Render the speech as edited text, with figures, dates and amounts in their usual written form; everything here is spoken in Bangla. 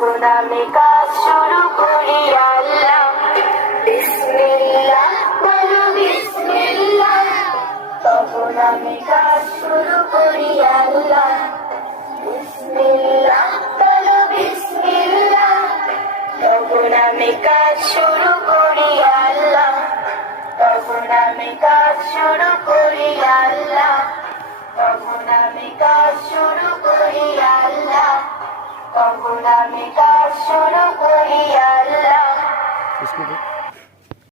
তখন আমি কাজ শুরু করি আল্লাহ বিসমিল্লাহ বলো বিসমিল্লাহ তখন আমি কাজ শুরু করি আল্লাহ বিসমিল্লাহ বলো বিসমিল্লাহ তখন আমি কাজ শুরু করি আল্লাহ তখন আমি কাজ শুরু করি আল্লাহ তখন আমি কাজ শুরু করি আল্লাহ তখন আমি কাজ শুরু করি আল্লাহ